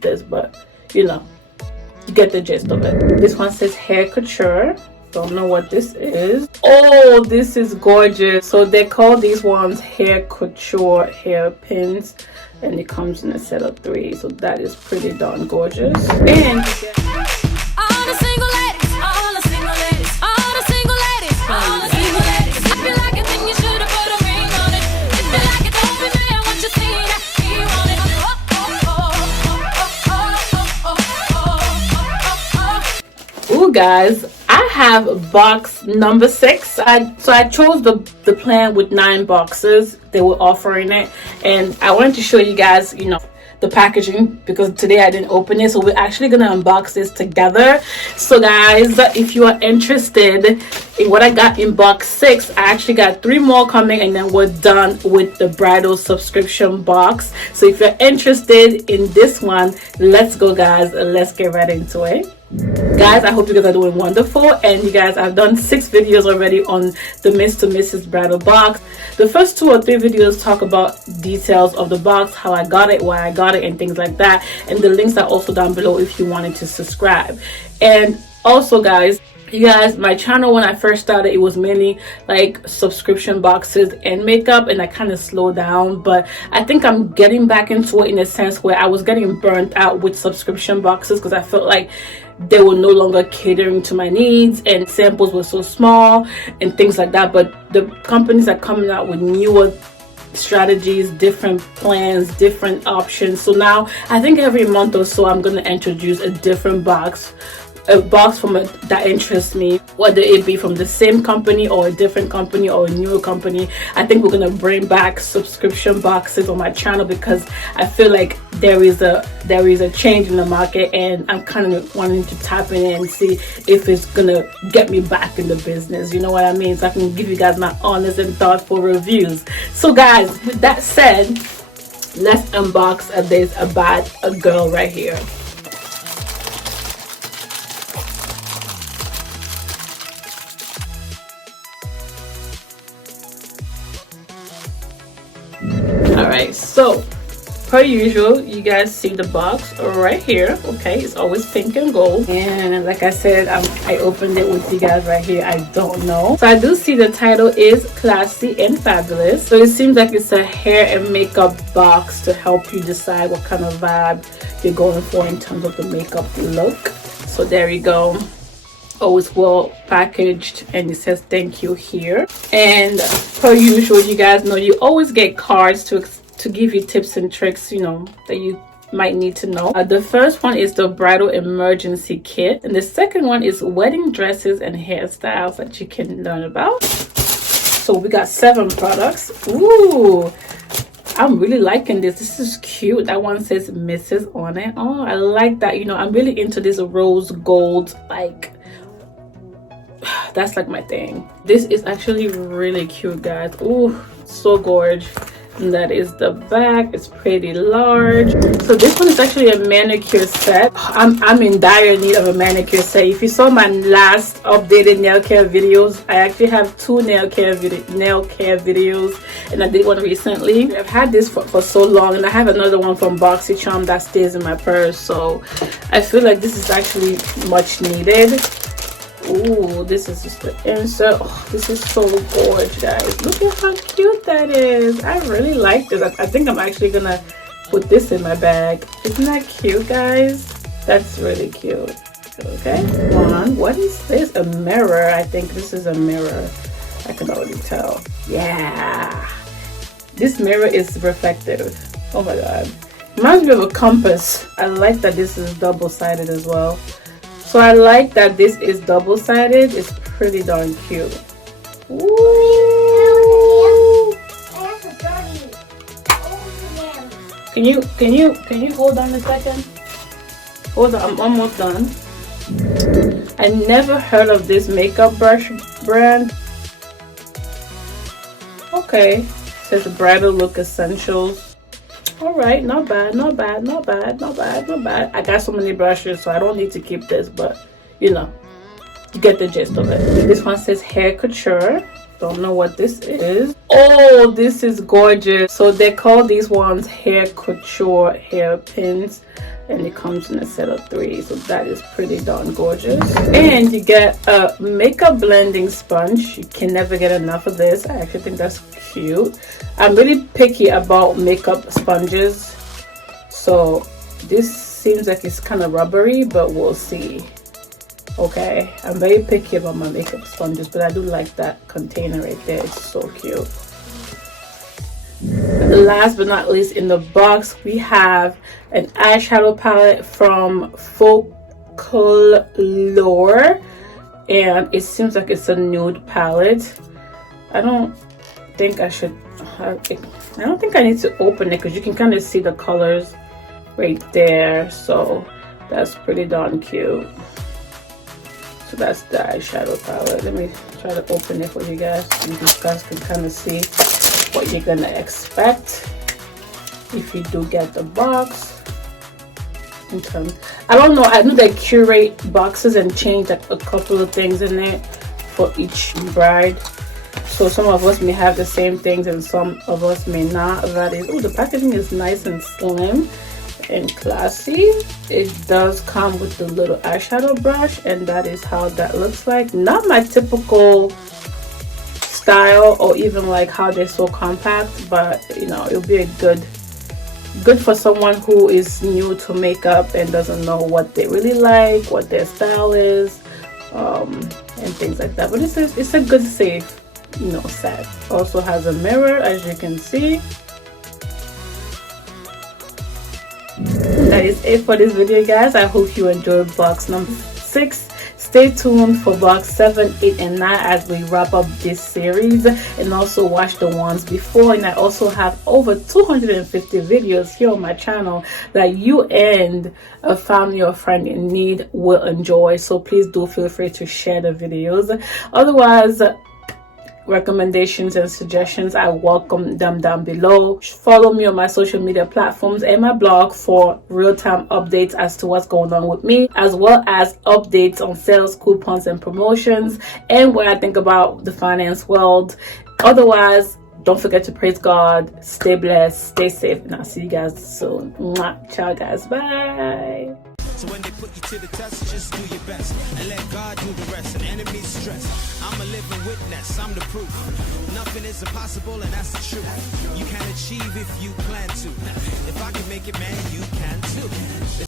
this, but you know, you get the gist of it. This one says hair couture. Don't know what this is. Oh, this is gorgeous. So they call these ones hair couture hair pins, and it comes in a set of 3. So that is pretty darn gorgeous. And ooh, guys, I have box number 6. So I chose the plan with 9 boxes. They were offering it, and I wanted to show you guys, you know, the packaging, because today I didn't open it. So we're actually gonna unbox this together. So guys, if you are interested in what I got in box 6, I actually got 3 more coming, and then we're done with the bridal subscription box. So if you're interested in this one, let's go guys, let's get right into it. Guys, I hope you guys are doing wonderful. And you guys, I've done 6 videos already on the Mr. Mrs. Bridal box. The first 2 or 3 videos talk about details of the box, how I got it, why I got it, and things like that. And the links are also down below if you wanted to subscribe. And also guys, you guys, my channel, when I first started, it was mainly like subscription boxes and makeup, and I kind of slowed down. But I think I'm getting back into it in a sense where I was getting burnt out with subscription boxes because I felt like they were no longer catering to my needs, and samples were so small and things like that. But the companies are coming out with newer strategies, different plans, different options. So now I think every month or so I'm going to introduce a different box, a box from that interests me, whether it be from the same company or a different company or a newer company. I think we're gonna bring back subscription boxes on my channel because I feel like there is a change in the market, and I'm kind of wanting to tap in and see if it's gonna get me back in the business. You know what I mean? So I can give you guys my honest and thoughtful reviews. So guys, with that said, let's unbox this about a girl right here. Alright, so per usual, you guys see the box right here. Okay, it's always pink and gold, and like I said, I opened it with you guys right here. I don't know, so I do see the title is Classy and Fabulous. So it seems like it's a hair and makeup box to help you decide what kind of vibe you're going for in terms of the makeup look. So there you go. Always well packaged, and it says thank you here. And per usual, you guys know you always get cards to give you tips and tricks, you know, that you might need to know. The first one is the bridal emergency kit, and the second one is wedding dresses and hairstyles that you can learn about. So we got 7 products. Ooh, I'm really liking this. This is cute. That one says Mrs. on it. Oh, I like that. You know, I'm really into this rose gold, like, that's like my thing. This is actually really cute, guys. Ooh, so gorgeous. And that is the back. It's pretty large. So this one is actually a manicure set. I'm in dire need of a manicure set. If you saw my last updated nail care videos, I actually have 2 nail care videos, and I did one recently. I've had this for so long, and I have another one from BoxyCharm that stays in my purse. So I feel like this is actually much needed. Ooh, this is just the insert. Oh, this is so gorgeous, guys. Look at how cute that is. I really like this. I think I'm actually gonna put this in my bag. Isn't that cute, guys? That's really cute. Okay, what is this? A mirror. I think this is a mirror. I can already tell. Yeah, this mirror is reflective. Oh my god, reminds me of a compass. I like that this is double-sided as well. So I like that this is double-sided. It's pretty darn cute. Ooh. Can you hold on a second? Hold on, I'm almost done. I never heard of this makeup brush brand. Okay, it says Bridal Look Essentials. All right, not bad, not bad, not bad, not bad, not bad. I got so many brushes, so I don't need to keep this, but you know, you get the gist of it. This one says hair couture. Don't know what this is. Oh, this is gorgeous. So they call these ones hair couture hair pins. and it comes in a set of 3, so that is pretty darn gorgeous. And you get a makeup blending sponge. You can never get enough of this. I actually think that's cute. I'm really picky about makeup sponges, so this seems like it's kind of rubbery, but we'll see. Okay, I'm very picky about my makeup sponges, but I do like that container right there. It's so cute. Last but not least, in the box we have an eyeshadow palette from Folklore, and it seems like it's a nude palette. I don't think I should I don't think I need to open it because you can kind of see the colors right there, so that's pretty darn cute. So that's the eyeshadow palette. Let me try to open it for you guys so you guys can kind of see what you're gonna expect if you do get the box. In terms, I don't know, I know they curate boxes and change like a couple of things in it for each bride, so some of us may have the same things and some of us may not. That is, oh, the packaging is nice and slim and classy. It does come with the little eyeshadow brush, and that is how that looks like. Not my typical style, or even like how they're so compact, but you know, it'll be a good for someone who is new to makeup and doesn't know what they really like, what their style is, and things like that. But it's a good, safe, you know, set. Also has a mirror, as you can see. That is it for this video, guys. I hope you enjoyed box number 6. Stay tuned for box 7, 8, and 9 as we wrap up this series, and also watch the ones before. And I also have over 250 videos here on my channel that you and a family or friend in need will enjoy, so please do feel free to share the videos. Otherwise, recommendations and suggestions, I welcome them down below. Follow me on my social media platforms and my blog for real-time updates as to what's going on with me, as well as updates on sales, coupons, and promotions, and what I think about the finance world. Otherwise, don't forget to praise God, stay blessed, stay safe, and I'll see you guys soon. Mwah. Ciao, guys. Bye. So when they put you to the test, just do your best and let God do the rest. And enemies stress, I'm a living witness, I'm the proof. Nothing is impossible, and that's the truth. You can achieve if you plan to. If I can make it, man, you can too.